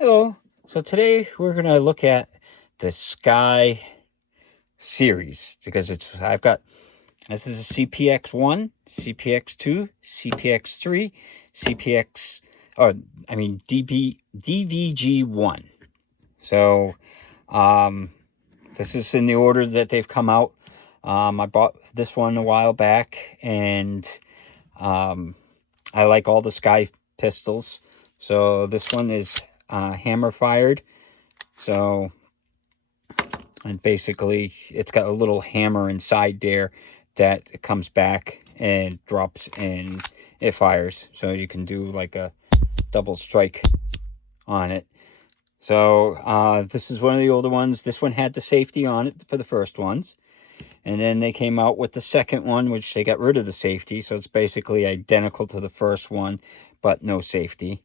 Hello. So today we're going to look at the Sky series because this is a CPX1, CPX2, CPX3, DVG-1. So this is in the order that they've come out. I bought this one a while back, and I like all the Sky pistols. So this one is hammer fired. So, and basically it's got a little hammer inside there that comes back and drops and it fires. So you can do like a double strike on it. So this is one of the older ones. This one had the safety on it for the first ones. And then they came out with the second one, which they got rid of the safety. So it's basically identical to the first one, but no safety.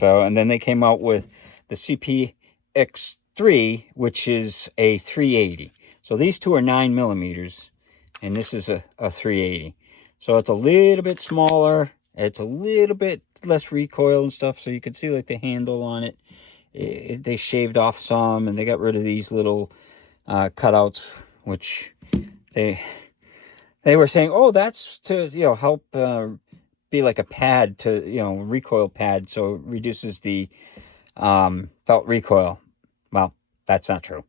And then they came out with the CPX3, which is a 380. So these two are 9mm, and this is a 380. So it's a little bit smaller. It's a little bit less recoil and stuff. So you can see like the handle on it. They shaved off some, and they got rid of these little cutouts, which they were saying, oh, that's to help be like a pad to recoil pad, so it reduces the felt recoil. Well, that's not true.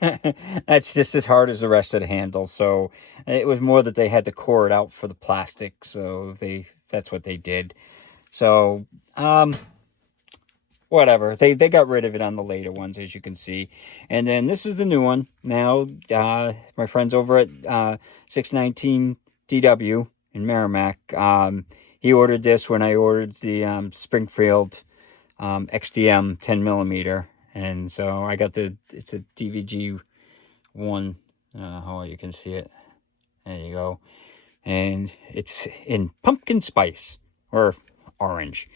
That's just as hard as the rest of the handle. So it was more that they had to core it out for the plastic, so that's what they did. So whatever, they got rid of it on the later ones, as you can see. And then this is the new one now. My friends over at 619 DW in Merrimack, he ordered this when I ordered the Springfield XDM 10mm, and so I got it's a DVG-1. How you can see it. There you go. And it's in pumpkin spice or orange.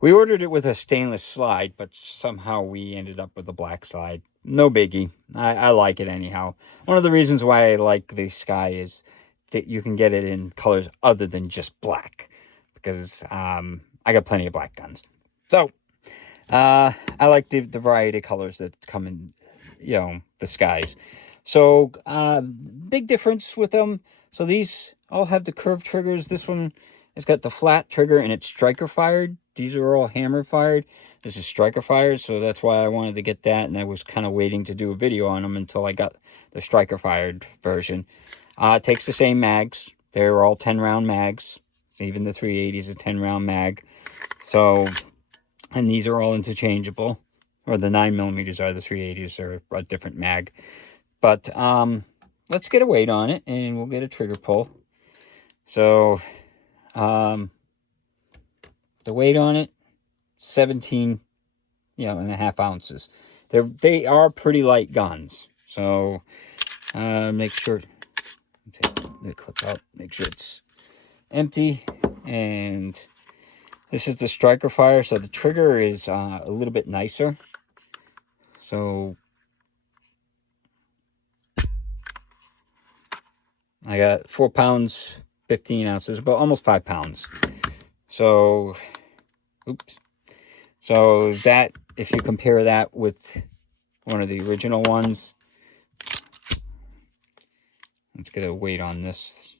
We ordered it with a stainless slide, but somehow we ended up with a black slide. No biggie. I like it anyhow. One of the reasons why I like the Sky is that you can get it in colors other than just black, because I got plenty of black guns. So I like the variety of colors that come in, the Skies. So big difference with them. So these all have the curved triggers. This one has got the flat trigger, and it's striker fired. These are all hammer fired. This is striker fired, so that's why I wanted to get that, and I was kind of waiting to do a video on them until I got the striker fired version. It takes the same mags. They're all 10-round mags. Even the 380 is a 10-round mag. So, and these are all interchangeable, or the 9mm are. The 380s are a different mag. But let's get a weight on it, and we'll get a trigger pull. So the weight on it, 17 and a half ounces. They are pretty light guns. So make sure, take the clip out, make sure it's empty. And this is the striker fire, so the trigger is a little bit nicer. So I got 4 pounds 15 ounces, about almost 5 pounds. So oops. So that, if you compare that with one of the original ones, let's get a weight on this.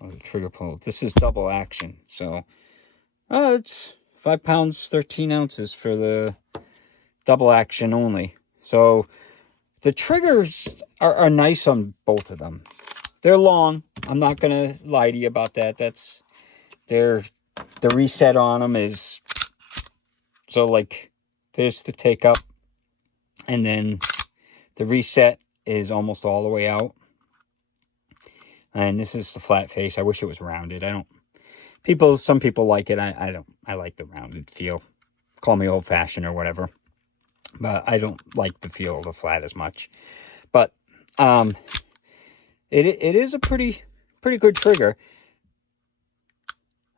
The trigger pull. This is double action, so it's 5 pounds 13 ounces for the double action only. So the triggers are nice on both of them. They're long. I'm not gonna lie to you about that. That's the reset on them is, so like there's the take up, and then the reset is almost all the way out. And this is the flat face. I wish it was rounded. Some people like it. I don't. I like the rounded feel. Call me old fashioned or whatever, but I don't like the feel of the flat as much. But it is a pretty good trigger.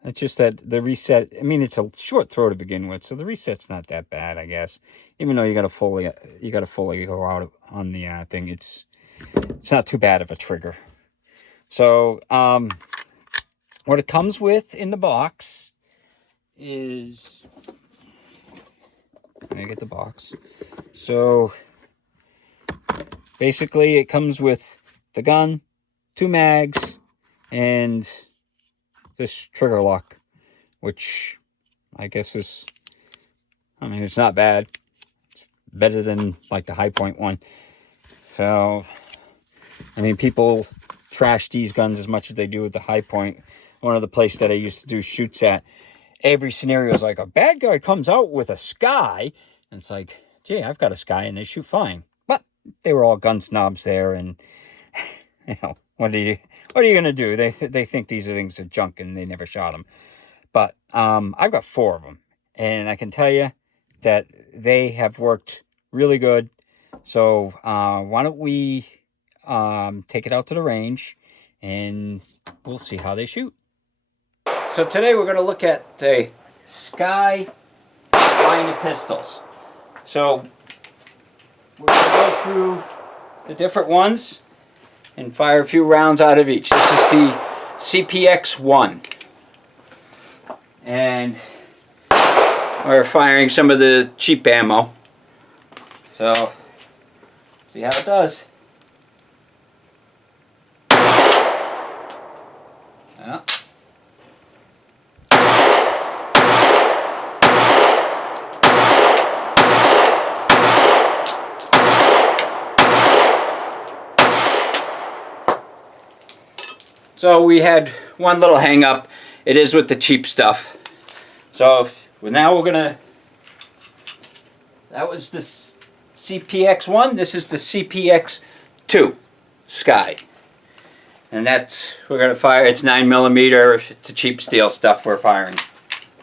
It's just that the reset, I mean, it's a short throw to begin with, so the reset's not that bad, I guess. Even though you got to fully go out on the thing, it's not too bad of a trigger. So what it comes with in the box is, let me get the box. So basically it comes with the gun, 2 mags, and this trigger lock, which I guess is, I mean, it's not bad. It's better than like the High Point one. So, I mean, people trash these guns as much as they do with the High Point. One of the places that I used to do shoots at, every scenario is like a bad guy comes out with a Sky, and it's like, gee, I've got a Sky and they shoot fine. But they were all gun snobs there, and you know, what are you gonna do? They think these things are junk and they never shot them. But I've got 4 of them, and I can tell you that they have worked really good. So why don't we take it out to the range, and we'll see how they shoot. So today we're going to look at the Sky line of pistols. So we're going to go through the different ones and fire a few rounds out of each. This is the CPX1. And we're firing some of the cheap ammo. So, let's see how it does. Yeah. So we had one little hang up. It is with the cheap stuff. So now we're gonna, that was the CPX1, this is the CPX2 Sky. And that's, we're gonna fire, it's 9mm, it's the cheap steel stuff we're firing.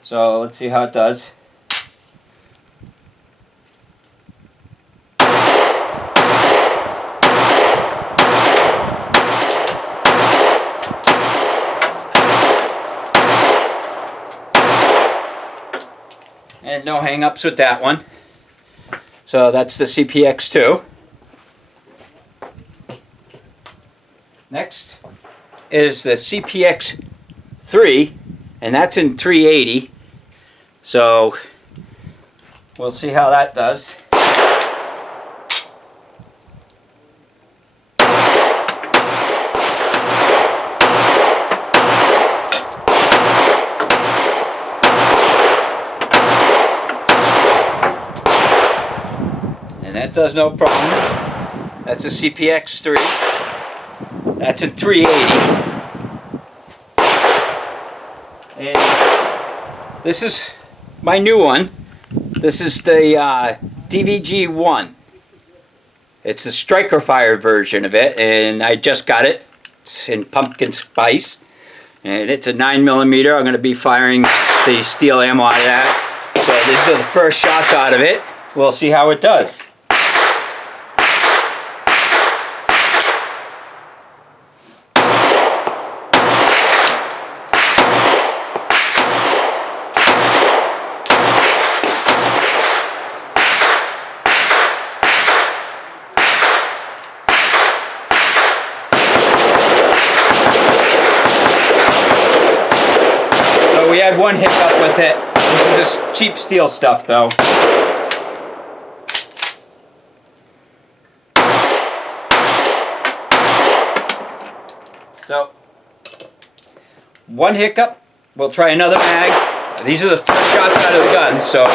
So let's see how it does. And no hang-ups with that one. So that's the CPX2. Next is the CPX3, and that's in 380. So we'll see how that does. And that does no problem. That's a CPX3. That's a 380. And this is my new one. This is the DVG-1. It's a striker fired version of it, and I just got it. It's in pumpkin spice. And it's a 9mm. I'm going to be firing the steel ammo out of that. So these are the first shots out of it. We'll see how it does. We had one hiccup with it. This is just cheap steel stuff though. So, one hiccup. We'll try another mag. These are the first shots out of the gun, so,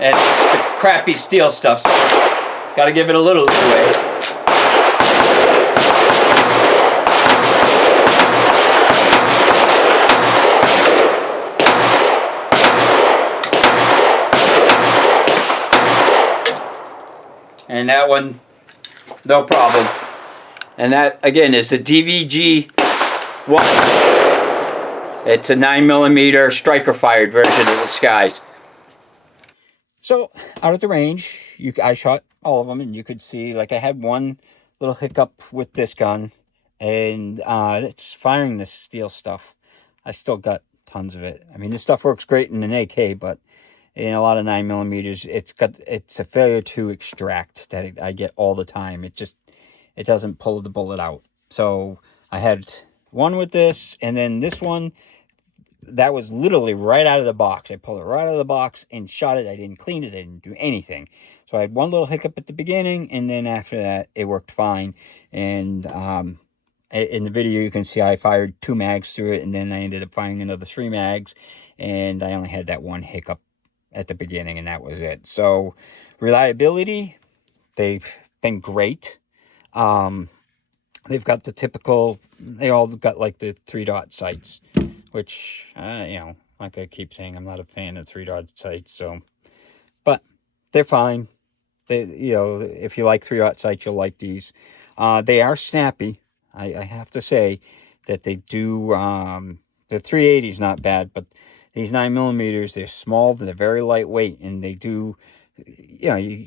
and it's the crappy steel stuff, so gotta give it a little leeway. And that one, no problem. And that, again, is the DVG-1. It's a 9mm striker fired version of the Skies. So, out at the range, I shot all of them, and you could see, like, I had one little hiccup with this gun, and it's firing this steel stuff. I still got tons of it. I mean, this stuff works great in an AK, but in a lot of 9mm, it's a failure to extract that I get all the time. It doesn't pull the bullet out. So I had one with this, and then this one, that was literally right out of the box. I pulled it right out of the box and shot it. I didn't clean it. I didn't do anything. So I had one little hiccup at the beginning, and then after that, it worked fine. And in the video, you can see I fired 2 mags through it, and then I ended up firing another 3 mags, and I only had that one hiccup at the beginning, and that was it. So reliability, they've been great. They've got the typical, they all got like the 3-dot sights, which, you know, like I keep saying, I'm not a fan of 3-dot sights, so, but they're fine. They, you know, if you like 3-dot sights, you'll like these. They are snappy. I have to say that they do, the 380 is not bad, but these 9mm, they're small, they're very lightweight, and they do, you know,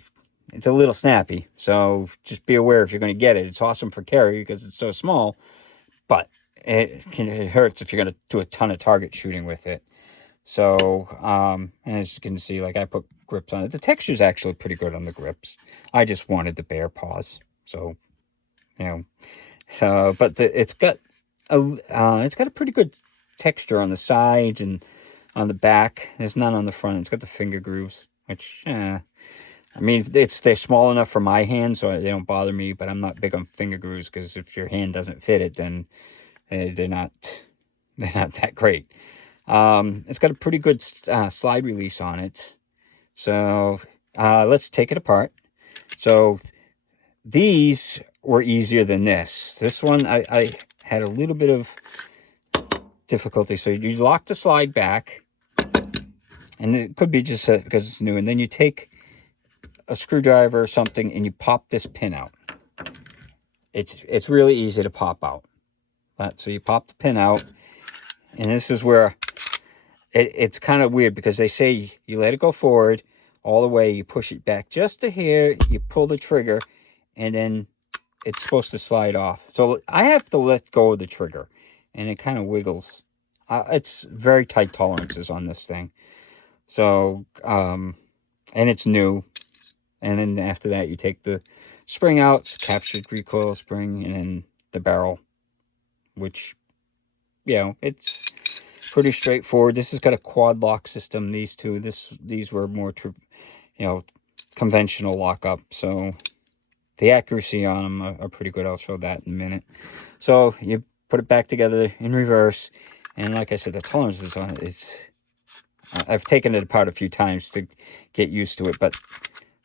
it's a little snappy. So just be aware if you're going to get it. It's awesome for carry because it's so small, but it hurts if you're going to do a ton of target shooting with it. So, as you can see, like I put grips on it. The texture is actually pretty good on the grips. I just wanted the bare paws. So, you know, so, but it's got a pretty good texture on the sides and on the back. There's none on the front. It's got the finger grooves, which, I mean, they're small enough for my hand, so they don't bother me, but I'm not big on finger grooves, because if your hand doesn't fit it, then they're not that great. It's got a pretty good slide release on it. So let's take it apart. So these were easier than this. This one, I had a little bit of difficulty. So you lock the slide back, and it could be just because it's new, and then you take a screwdriver or something and you pop this pin out. It's really easy to pop out. So you pop the pin out, and this is where it's kind of weird, because they say you let it go forward all the way, you push it back just a hair, you pull the trigger, and then it's supposed to slide off. So I have to let go of the trigger, and it kind of wiggles. It's very tight tolerances on this thing. So, and it's new. And then after that, you take the spring out, captured recoil spring, and then the barrel, which, you know, it's pretty straightforward. This has got a quad lock system. These two, these were more, you know, conventional lockup. So the accuracy on them are pretty good. I'll show that in a minute. So you put it back together in reverse, and like I said, the tolerances on it, I've taken it apart a few times to get used to it, but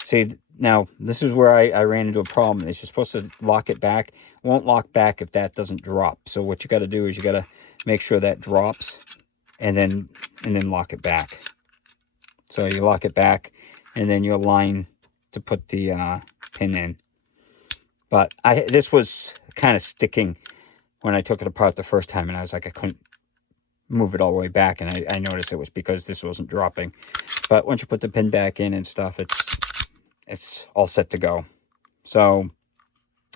see, now this is where I ran into a problem. Is you're supposed to lock it back. It won't lock back if that doesn't drop. So what you got to do is you got to make sure that drops, and then lock it back. So you lock it back, and then you align to put the pin in. But this was kind of sticking when I took it apart the first time, and I was like, I couldn't move it all the way back, and I noticed it was because this wasn't dropping. But once you put the pin back in and stuff, it's all set to go. So,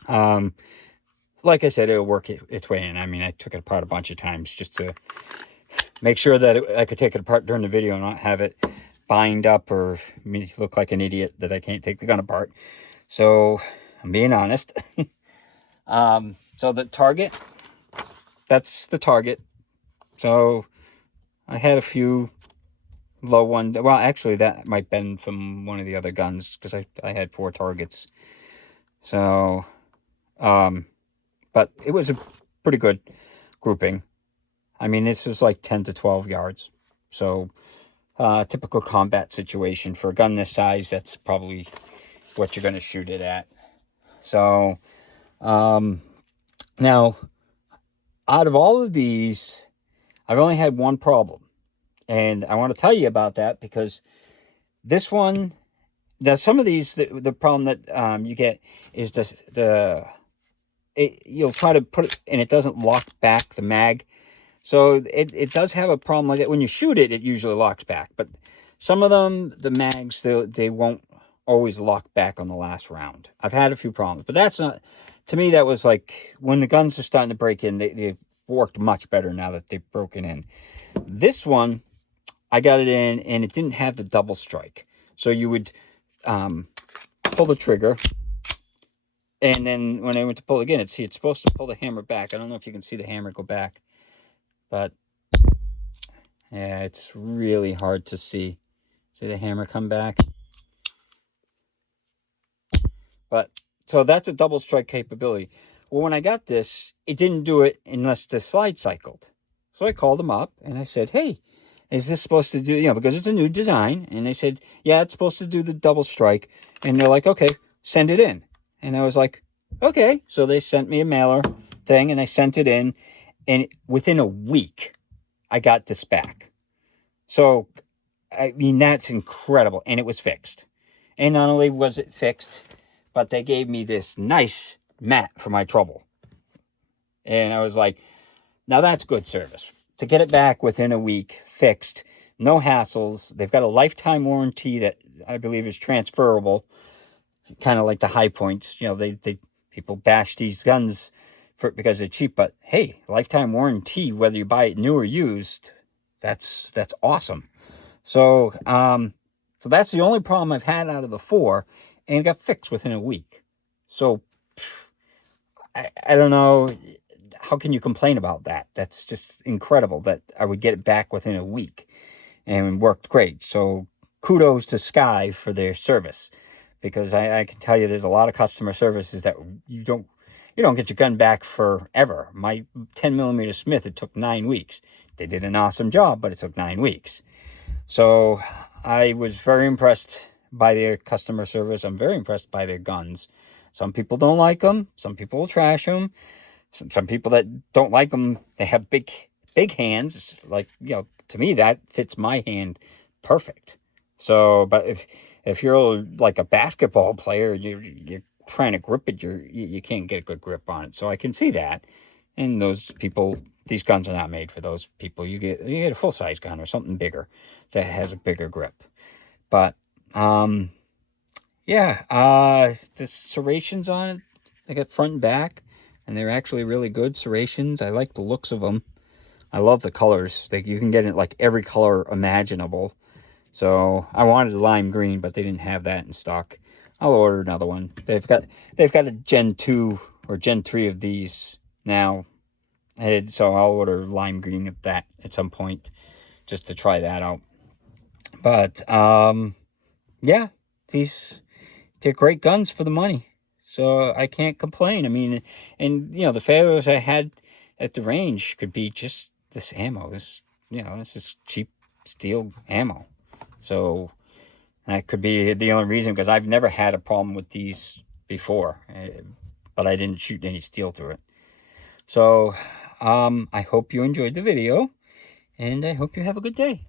like I said, it'll work its way in. I mean, I took it apart a bunch of times just to make sure that I could take it apart during the video and not have it bind up or me look like an idiot that I can't take the gun apart. So, I'm being honest. So the target, that's the target. So, I had a few low one. Well, actually, that might have been from one of the other guns, because I had 4 targets. So, but it was a pretty good grouping. I mean, this was like 10 to 12 yards. So, typical combat situation for a gun this size. That's probably what you're going to shoot it at. So, now, out of all of these, I've only had one problem. And I want to tell you about that, because this one, some of these, the problem that you get is you'll try to put it, and it doesn't lock back the mag. So it does have a problem like that. When you shoot it, it usually locks back. But some of them, the mags, they won't always lock back on the last round. I've had a few problems. But that's not, to me, that was like, when the guns are starting to break in, they've worked much better now that they've broken in. This one, I got it in, and it didn't have the double strike. So you would pull the trigger, and then when I went to pull again, it's supposed to pull the hammer back. I don't know if you can see the hammer go back, but Yeah, it's really hard to see. See the hammer come back? But, so that's a double strike capability. Well, when I got this, it didn't do it unless the slide cycled. So I called them up and I said, hey, is this supposed to do, you know, because it's a new design. And they said, yeah, it's supposed to do the double strike. And they're like, okay, send it in. And I was like, okay. So they sent me a mailer thing and I sent it in. And within a week, I got this back. So, I mean, that's incredible. And it was fixed. And not only was it fixed, but they gave me this nice mat for my trouble. And I was like, now that's good service. To get it back within a week, fixed, no hassles. They've got a lifetime warranty that I believe is transferable, kind of like the High Points. You know, they people bash these guns because they're cheap, but hey, lifetime warranty, whether you buy it new or used, that's awesome. So, so that's the only problem I've had out of the 4, and it got fixed within a week. So, I don't know. How can you complain about that? That's just incredible that I would get it back within a week, and it worked great. So, kudos to Sky for their service, because I can tell you there's a lot of customer services that you don't get your gun back forever. My 10mm Smith, it took 9 weeks. They did an awesome job, but it took 9 weeks. So I was very impressed by their customer service. I'm very impressed by their guns. Some people don't like them. Some people will trash them. Some people that don't like them, they have big hands. It's like, you know, to me, that fits my hand perfect. So, but if you're like a basketball player, you're trying to grip it, you can't get a good grip on it. So I can see that. And those people, these guns are not made for those people. You get a full-size gun or something bigger that has a bigger grip. But, yeah, the serrations on it, they got front and back, and they're actually really good serrations. I like the looks of them. I love the colors. You can get it like every color imaginable. So I wanted lime green, but they didn't have that in stock. I'll order another one. They've got a Gen 2 or Gen 3 of these now. So I'll order lime green of that at some point just to try that out. But yeah, they're great guns for the money. So I can't complain. I mean, and you know, the failures I had at the range could be just this ammo. This, you know, it's just cheap steel ammo. So that could be the only reason, because I've never had a problem with these before, but I didn't shoot any steel through it. So I hope you enjoyed the video, and I hope you have a good day.